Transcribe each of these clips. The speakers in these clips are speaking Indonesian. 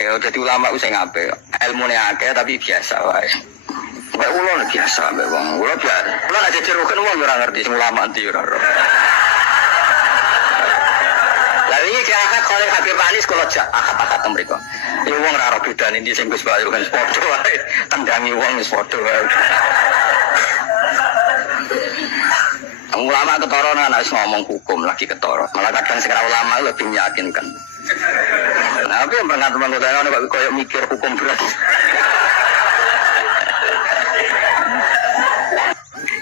Ya jadi ulama usah ngape, ilmu akeh tapi biasa wae. Kayak ulo biasa mbek wong. Ulo biasa. Ulo nek diceruken wong ora ngerti sing ulama ndi ora. Lah iki akad kole Habib Anis kula jak akad-akad mriko. Ya wong ora ora bedane ndi sing Gus Bayu kan padha wae. Tendangi wong wis padha wae. Ulama ketara nek ngomong hukum lagi ketara. Malah kadang sekarang ulama lebih meyakinkan. Nah, tapi yang pernah teman-teman kok kayak mikir hukum berat.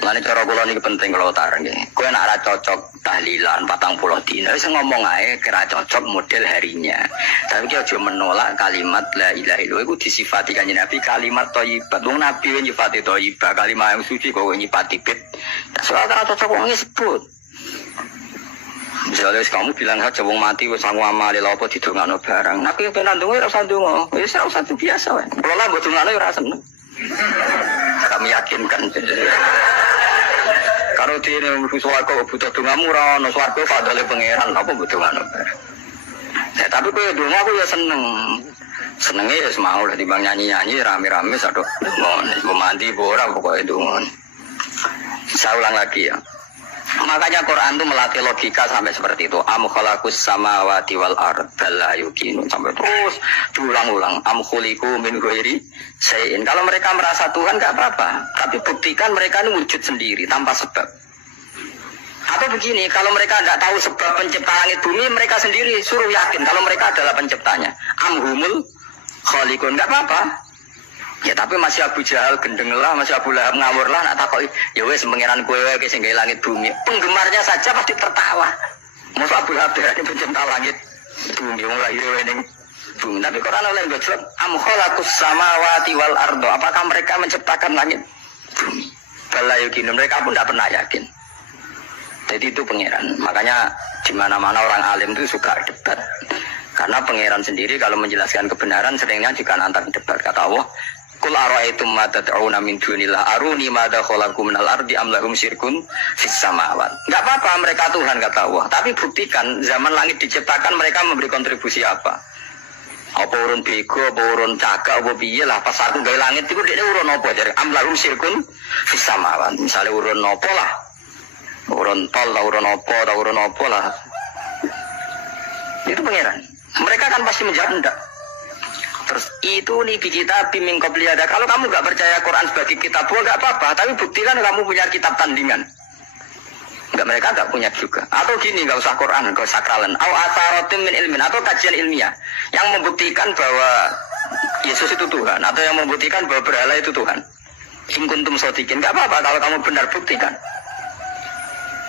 Mane cara kula niki penting kula utara nggih. Kowe nek ora cocok tahlilan 40 dina wis ngomong ae kira cocok model harinya. Tapi ki aja menolak kalimat la ilaha illallah iku disifati kanjeng Nabi kalimat thayyibat. Wong Nabi nyifati thayyibah, kalimat yang suci kok nyifati bid. Soal ora cocok wong sebut. Misalnya kamu bilang saja wong mati wis sangu amale lha apa didongakno barang. Tapi ben ndonga ora usah ndonga. Wis ora usah biasa wae. Kula lah mbok dongakno ora seneng. Kami yakinkan. Karo dene swarga butuh dongamu ora ono swarga padahal pangeran apa mbok dongakno barang. Ya tapi kowe donga aku ya seneng. Senenge wis mau lah timbang nyanyi-nyanyi rame-rame sadok ngono. Mandi ora pokoke donga. Saya ulang lagi ya. Makanya Quran itu melatih logika sampai seperti itu. Am khalaqus samawati wal ardh la yuqinu sampai terus diulang-ulang. Am khuliqu min ghairi syai'in. Kalau mereka merasa Tuhan enggak apa-apa, tapi buktikan mereka ini wujud sendiri tanpa sebab. Atau begini, kalau mereka tidak tahu sebab pencipta langit bumi, mereka sendiri suruh yakin kalau mereka adalah penciptanya. Am humul khaliqun enggak apa-apa. Ya tapi masih Abu Jahal gendeng lah, masih Abu Lahab ngawur lah, nak takoki ya wes pangeran kowe wae sing gawe langit bumi. Penggemarnya saja pasti tertawa. Masa Abu Lahab derane pencipta langit bumi wong lahir wae ning bumi. Tapi Quran oleh ngejlok am khalaqus samawati wal ardo. Apakah mereka menciptakan langit bumi? Bala yakin mereka pun tidak pernah yakin. Jadi itu pangeran. Makanya di mana-mana orang alim itu suka debat. Karena pangeran sendiri kalau menjelaskan kebenaran seringnya juga nantang debat. Kata Allah, Qul ara'aytum ma tad'una min dunillah aruni madza khalaqu minal ardi am lahum syirkun fis samawat. Enggak apa-apa mereka Tuhan kata Allah, tapi buktikan zaman langit diciptakan mereka memberi kontribusi apa? Apa urun bego, apa urun cagak, apa piye lah pas aku gawe langit iku dekne urun apa jare am lahum syirkun fis samawat. Misale urun apa lah? Urun tol, urun apa lah. Itu pangeran. Mereka kan pasti menjawab enggak. Terus itu nih kita bimbing qobliyada. Kalau kamu nggak percaya Quran sebagai kitab nggak apa-apa, tapi buktikan kamu punya kitab tandingan. Enggak, mereka nggak punya juga. Atau gini, nggak usah Quran, nggak usah sakralan. Au asarotim min ilmin, atau kajian ilmiah yang membuktikan bahwa Yesus itu Tuhan, atau yang membuktikan bahwa berhala itu Tuhan. In kuntum shodiqin, nggak apa-apa kalau kamu benar buktikan.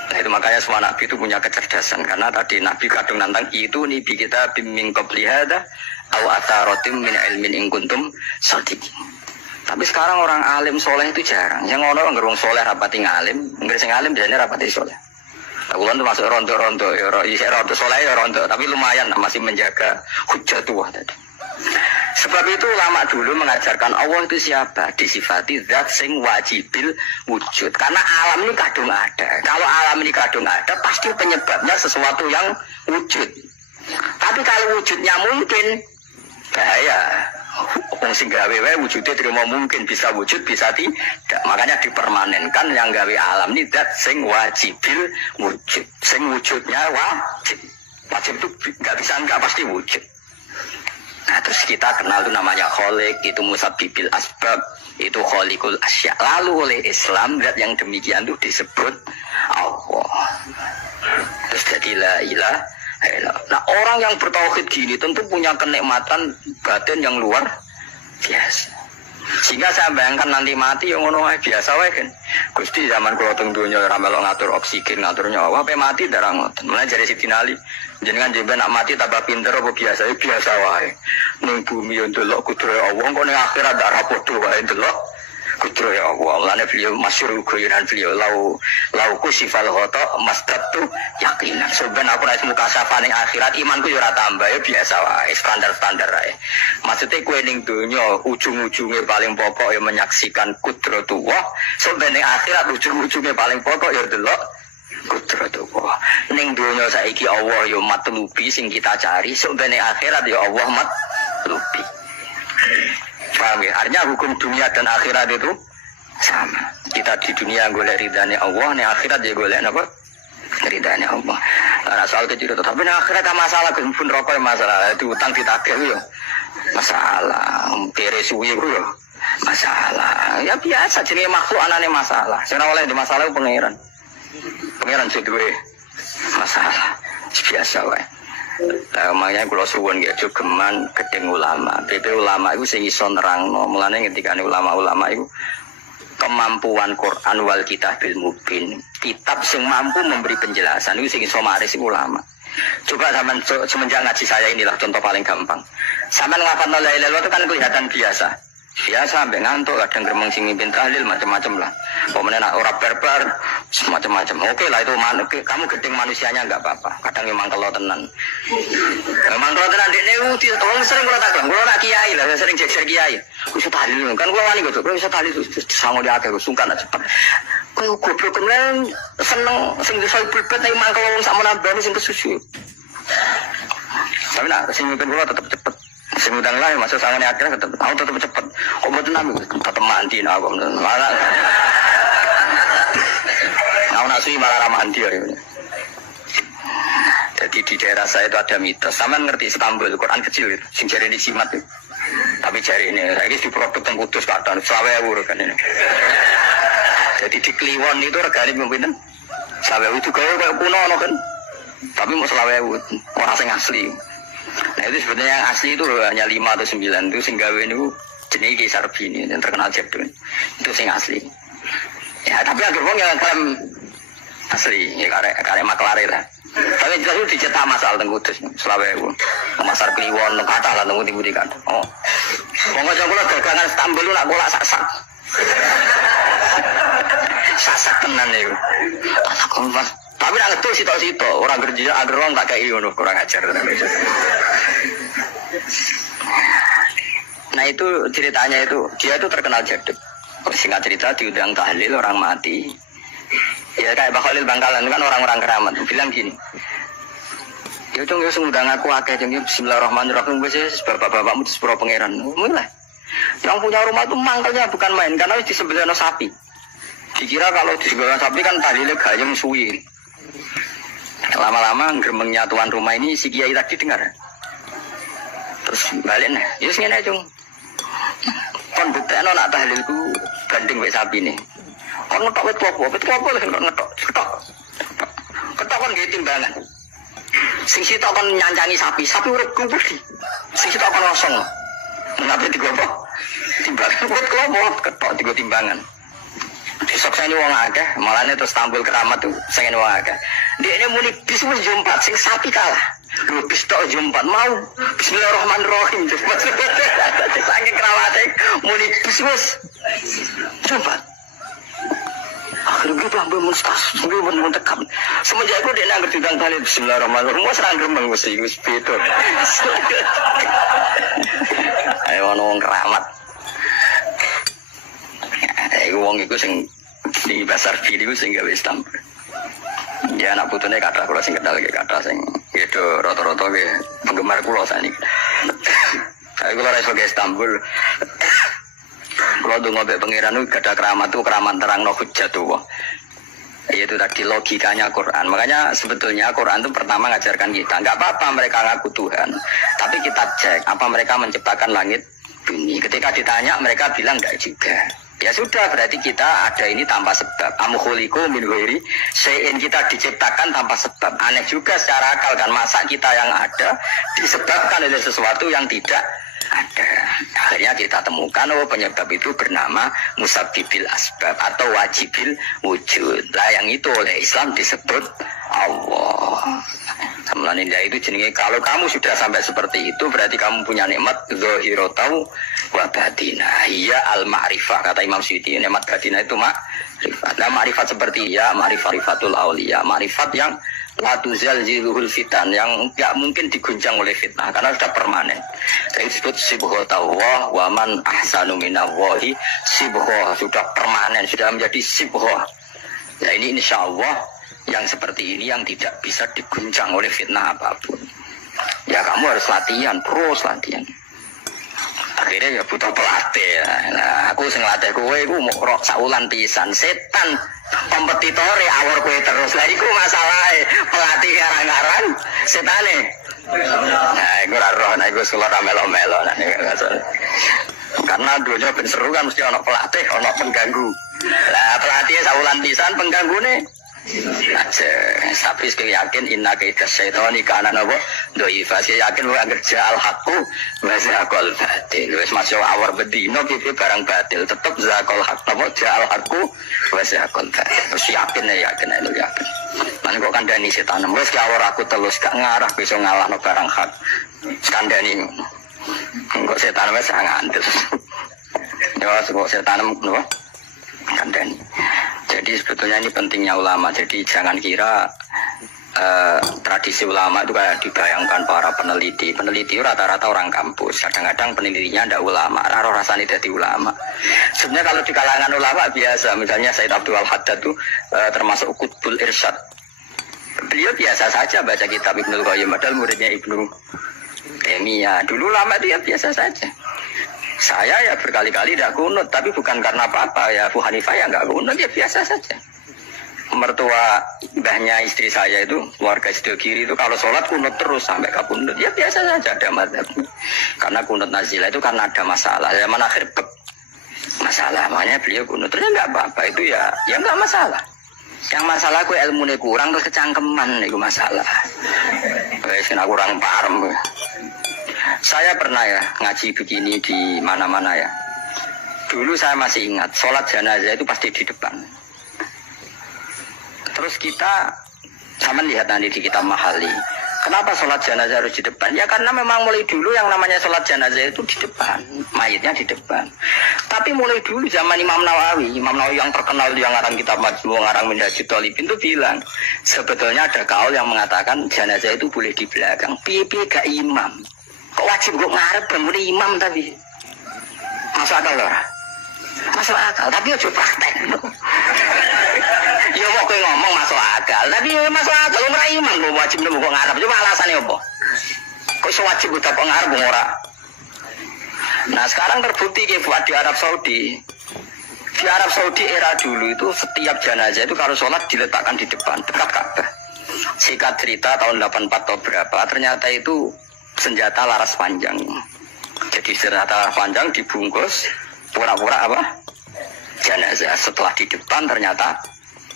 Nah itu makanya semua nabi itu punya kecerdasan, karena tadi nabi kadung nantang itu nih kita bimbing qobliyada aw atharotim min ilmin in kuntum shodiqin. Tapi sekarang orang alim soleh itu jarang. Yang ono ngerung soleh rapati ngalim, nggak sing alim biasanya rapati soleh. Aku kan masuk rontok-rontok, ya rontok soleh ya rontok, tapi lumayan masih menjaga hujjatullah tadi. Sebab itu ulama dulu mengajarkan Allah itu siapa? Disifati zat sing wajibil wujud. Karena alam ini kadung ada. Kalau alam ini kadung ada, pasti penyebabnya sesuatu yang wujud. Tapi kalau wujudnya mungkin, bahaya. Wong sing gawe wae wujudnya terima mungkin bisa wujud, bisa tidak. Makanya dipermanenkan yang gawe alam ini zat sing wajibil wujud. Sing wujudnya wajib. Wajib itu nggak bisa nggak pasti wujud. Nah terus kita kenal itu namanya kholik, itu musabbibil asbab, itu kholikul asya. Lalu oleh Islam zat yang demikian itu disebut Allah. Terus jadi la ilaha illallah. Nah orang yang bertauhid gini tentu punya kenikmatan batin yang luar biasa. Sehingga saya bayangkan nanti mati yang ngono biasa wae kan. Gusti zaman kula teng donya ora melok ngatur oksigen, ngatur nyawa, pe mati darah ngoten. Mulane jare Siti Ali, jenengan jemben nak mati tambah pinter apa biasa? Biasa wae. Ning bumi yo ndelok kudrohe Allah, kok ning akhirat darah padha wae ndelok kudrohe Allah. Mulane beliau masyhur guyonan beliau lau kusifal ghata mastatu yaqinan. Sampeyan aku nek muka sapa ning akhirat imanku yo ora tambah ya biasa wae, standar-standar wae. Maksudnya kowe ning donya ujung-ujunge paling pokok ya menyaksikan kudratullah, sampeyan ning akhirat ujung-ujunge paling pokok ya delok kudratullah. Ning donya saiki Allah ya matlubi sing kita cari, sampeyan ning akhirat ya Allah lebih. Paham ya? Artinya hukum dunia dan akhirat itu sama. Kita di dunia golek ridhanya Allah, di akhirat dia golek apa? Ridhanya Allah. Nah, soal kecil itu, tapi di akhirat tak masalah, pun rokok masalah. Itu utang ditagih ya masalah, beres suwi ya masalah. Ya biasa, jenis makhluk anane masalah. Saya oleh di masalah itu pangeran jadi masalah biasa wae. Makanya kalau suwun ya jogeman gedeng ulama. BP ulama itu sing iso nerangno. Mulane ngendikane ulama-ulama itu kemampuan Quran wal kitabil mubin. Kitab sing mampu memberi penjelasan itu sing iso maris ulama. Coba zaman semenjak ngaji saya inilah contoh paling gampang. Sampeyan ngapalno la ilaha illallah itu kan kelihatan biasa. Biasa sampai ngantuk, kadang gremeng sing mimpin tahlil macam-macam lah. Pokoknya nak ora barbar semacam-macam. Oke lah itu kamu gedeng manusianya enggak apa-apa. Kadang memang kalau tenan. Memang kalau tenan dekne wong sering kula takon, kula nak kiai lah, sering jejer kiai. Wis tahlil kan kula wani kok, wis tahlil sango di akeh sungkan cepet. Kowe goblok kemen seneng sing iso bulbet nek mangkel wong sak menambani sing kesusu. Tapi nak sing mimpin kula tetep cepet. Semudang lah masuk sangan akhirnya tetap cepet. Kok betul nabi tetap mandi nak aku malah. Aku nasi malah mandi ya. Jadi di daerah saya itu ada mitos. Sama ngerti Istanbul Quran kecil itu, sing jari ini simat itu. Tapi jari ini saya ini di produk yang putus kadang Slawewu kan ini. Jadi di Kliwon itu regane pimpinan Slawewu itu kayak kuno kan. Tapi mau Slawewu orang sing asli. Nah itu sebenarnya yang asli itu hanya 5 atau 9 itu sing gawe niku jenenge Kaisar Bini yang terkenal jadul. Itu sing asli. Ya tapi akhir wong yang klaim asli ya karek maklare lah. Tapi jelas itu dicetak masal teng Kudus Slawewu. Pasar Kliwon kata lah teng ndi kan. Oh. Wong aja kula dagangan Istanbul nak kula sak-sak. Sak-sak tenan niku. Tak kompas. Tapi nak ngetul sitok-sitok, orang kerja agar orang tak kayak ngono, kurang ajar. Nah itu ceritanya itu, dia itu terkenal jaduk. Singkat cerita diundang tahlil orang mati. Ya kayak Pak Khalil Bangkalan kan orang-orang keramat. Bilang gini, ya dong ya undang aku akeh jeng Bismillahirrahmanirrahim. Wes bapak-bapakmu di sepuro pangeran. Mulai. Yang punya rumah itu mangkalnya bukan main karena di sebelahnya sapi. Dikira kalau di sebelah sapi kan tahlilnya gayeng suwi. Lama-lama gremengnya tuan rumah ini si kiai tadi dengar. Terus balik nah, ya ngene aja. Kon buktekno nak tahlilku banding wek sapi nih. Kon ngetok wet apa lho ngetok. Ketok kon nggih timbangan. Sing sitok kon nyancangi sapi urip kumpul di. Sing sitok kon kosong. Menapa digopo? Timbangan wet kelompok ketok digo timbangan. Disokseni wong akeh, malane terus tampil keramat tuh sengen wong akeh. Dekne muni bis wis jumpat sing sapi kalah. Lho bis tok jumpat mau. Bismillahirrahmanirrahim. Saking kerawate muni bis wis jumpat. Akhirnya gue ambil mustas, gue bener tekam. Semenjak itu dia nanggur di tanggal Bismillahirrahmanirrahim. Gue serang gemeng mesti gue sepeda. Ayo orang keramat. Wong iku sing di pasar Bini ku sing gawe Istanbul. Ya anak putune kathah kula sing kenal ge kathah sing gitu rata-rata ge penggemar kula saniki. Saya kula ra iso ge Istanbul. Kula donga mbek pangeran ku gadah keramat tu keramat terangno hujjatullah. Yaitu tadi logikanya Quran. Makanya sebetulnya Quran itu pertama ngajarkan kita, enggak apa-apa mereka ngaku Tuhan, tapi kita cek apa mereka menciptakan langit bumi. Ketika ditanya mereka bilang enggak juga. Ya sudah, berarti kita ada ini tanpa sebab. Amkhuliku min ghairi syai'in, kita diciptakan tanpa sebab. Aneh juga secara akal kan, masa kita yang ada disebabkan oleh sesuatu yang tidak ada. Akhirnya kita temukan penyebab itu bernama musabbibil asbab atau wajibil wujud. Lah yang itu oleh Islam disebut Allah. Kemudian itu jenenge kalau kamu sudah sampai seperti itu berarti kamu punya nikmat zahiratu wa batinah. Ya al-ma'rifah kata Imam Suyuti, nikmat batinah itu ma'rifat. Nah, ma'rifat seperti ya ma'rifatul auliya, ma'rifat yang la tuzalziluhul fitan, yang enggak mungkin diguncang oleh fitnah karena sudah permanen. Itu disebut sibghatullah wa man ahsanu minallahi sibghah, sudah permanen, sudah menjadi sibghah. Ya ini insyaallah yang seperti ini yang tidak bisa diguncang oleh fitnah apapun. Ya kamu harus latihan, terus latihan. Akhirnya ya butuh pelatih. Nah, aku sing latih kowe iku mau rok saulan pisan. Setan kompetitore awor kowe terus. Lah iku masalahe pelatih garang-garang setane. Nah, iku ora roh, nah iku sekolah melo-melo nah karena dulunya ben seru kan mesti ono pelatih, ono pengganggu. Lah pelatih saulan pisan penggangune aja. Tapi saya yakin inna kaidah syaitani kana napa dhaifa. Saya yakin wa kerja al haqu wa zaqal batil. Wis masuk awar bedino piye barang batil tetep zaqal haq napa ja'al haqu wa zaqal batil. Wis yakin itu yakin. Man kok kandhani setan wis ki awar aku telus gak ngarah bisa ngalahno barang hak. Kandhani kok setan wis ngandel. Ya kok setan napa kandhani. Jadi sebetulnya ini pentingnya ulama. Jadi jangan kira tradisi ulama itu kayak dibayangkan para peneliti. Peneliti rata-rata orang kampus. Kadang-kadang penelitinya ada ulama. Raro rasanya jadi ulama. Sebenarnya kalau di kalangan ulama biasa. Misalnya Said Abdul Haddad itu termasuk Qutbul Irsyad. Beliau biasa saja baca kitab Ibnul Qayyim. Padahal muridnya Ibnu Taimiyah. Dulu ulama itu ya biasa saja. Saya ya berkali-kali tidak kunut, tapi bukan karena apa-apa ya. Abu Hanifah ya nggak kunut, ya biasa saja. Mertua mbahnya istri saya itu, keluarga Sido Kiri itu kalau sholat kunut terus sampai ke kunut, ya biasa saja ada mazhab. Karena kunut nazilah itu karena ada masalah. Zaman akhir masalah, makanya beliau kunut terus nggak apa-apa itu ya nggak masalah. Yang masalah aku ilmunya kurang terus kecangkeman itu masalah. Kena kurang paham. Saya pernah ya ngaji begini di mana-mana ya. Dulu saya masih ingat sholat jenazah itu pasti di depan. Terus kita sama lihat nanti di kitab Mahali. Kenapa sholat jenazah harus di depan? Ya karena memang mulai dulu yang namanya sholat jenazah itu di depan, mayitnya di depan. Tapi mulai dulu zaman Imam Nawawi yang terkenal yang ngarang kitab Majmu', ngarang Minhajul Thalibin itu bilang sebetulnya ada kaul yang mengatakan jenazah itu boleh di belakang. Piye-piye gak imam. Kok wajib gue ngarep bangun imam tapi masuk akal loh, masuk akal tapi aja praktek. Ya mau gue ngomong masuk akal tapi masuk akal ora imam lo wajib gue ngarep cuma alasannya apa? Kok sewajib udah kok ngarep ora? Nah sekarang terbukti kayak buat di Arab Saudi. Di Arab Saudi era dulu itu setiap jenazah itu kalau sholat diletakkan di depan dekat Ka'bah. Singkat cerita tahun 84 atau berapa ternyata itu senjata laras panjang. Jadi senjata laras panjang dibungkus pura-pura apa? Jenazah. Setelah di depan ternyata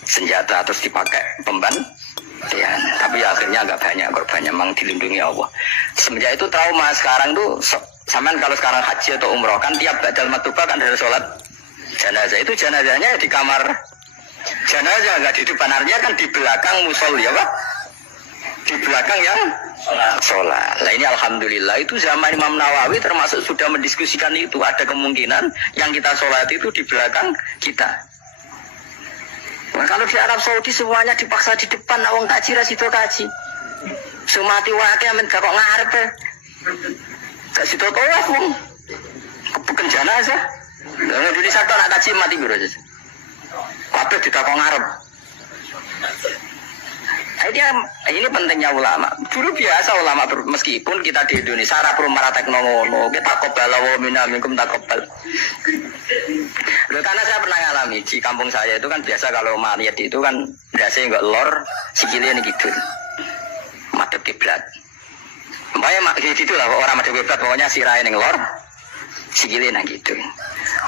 senjata terus dipakai pemban. Ya, tapi akhirnya agak banyak korbannya memang dilindungi Allah. Semenjak itu trauma sekarang tuh sampean kalau sekarang haji atau umroh kan tiap badal matubah kan ada sholat jenazah. Itu jenazahnya di kamar jenazah nggak di depan, artinya kan di belakang musolli ya Pak? Di belakang yang sholat. Nah ini alhamdulillah itu zaman Imam Nawawi termasuk sudah mendiskusikan itu. Ada kemungkinan yang kita sholat itu di belakang kita. Nah, kalau di Arab Saudi semuanya dipaksa di depan, awang kaji rasido kaji. Sumati wakil amin gak kok ngarep ya. Gak sido tolak wong. Bukan jenazah. Nah Indonesia tuh nak kaji mati biru aja. Kabeh ditakok ngarep. Ini pentingnya ulama. Dulu biasa ulama meskipun kita di Indonesia rapur marah teknologi, kita kobalawo minamikum takobal. Karena saya pernah ngalami di kampung saya itu kan biasa kalau mayat itu kan biasanya nggak lor, sikilnya gitu, madep kiblat. Makanya gitu lah orang madep kiblat pokoknya sirain yang lor, sikilnya gitu.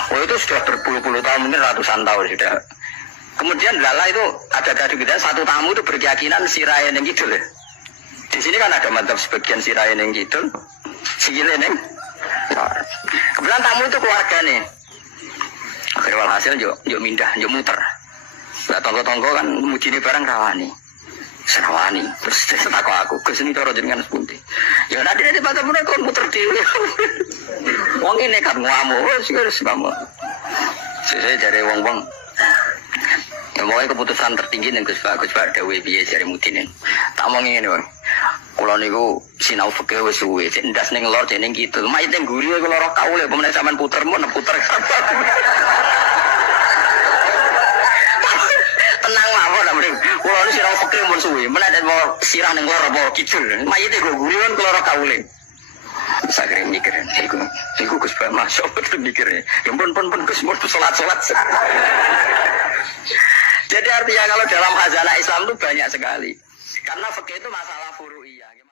Oh itu sudah berpuluh-puluh tahun, mungkin ratusan tahun sudah. Kemudian lala itu ada tadi kita satu tamu itu berkeyakinan sirain yang gitu loh. Di sini kan ada mantap sebagian sirain yang gitu, sikilnya yang. Kebetulan tamu itu keluarga nih. Akhirnya walhasil yuk mindah, yuk muter. Lah tonggo-tonggo kan mujine barang rawani. Serawani. Terus tak aku ke sini cara jenengan sepunti. Ya nanti pada mereka muter dhewe. Wong ini kan ngamuk, wis kamu. Saya cari wong-wong. Ya pokoknya keputusan tertinggi ning Gus Pak Dewi piye jare mudine. Tak omong ngene wae. Kula niku sinau fikih wis suwe, cek ndas ning lor jeneng gitu. Mayit ning guri kula ora kaule pemene sampean puter puter. Tenang mawon nak mrene. Kula niku sinau fikih mun suwe, menawa mau sirah ning lor apa kidul. Mayit ning guri kula ora kaule. Sagere mikir iku Gus agama. Sopo tuh mikirnya. Ya pun Gus mau sholat. Jadi artinya kalau dalam khazanah Islam itu banyak sekali. Karena fikih itu masalah furu'iyah.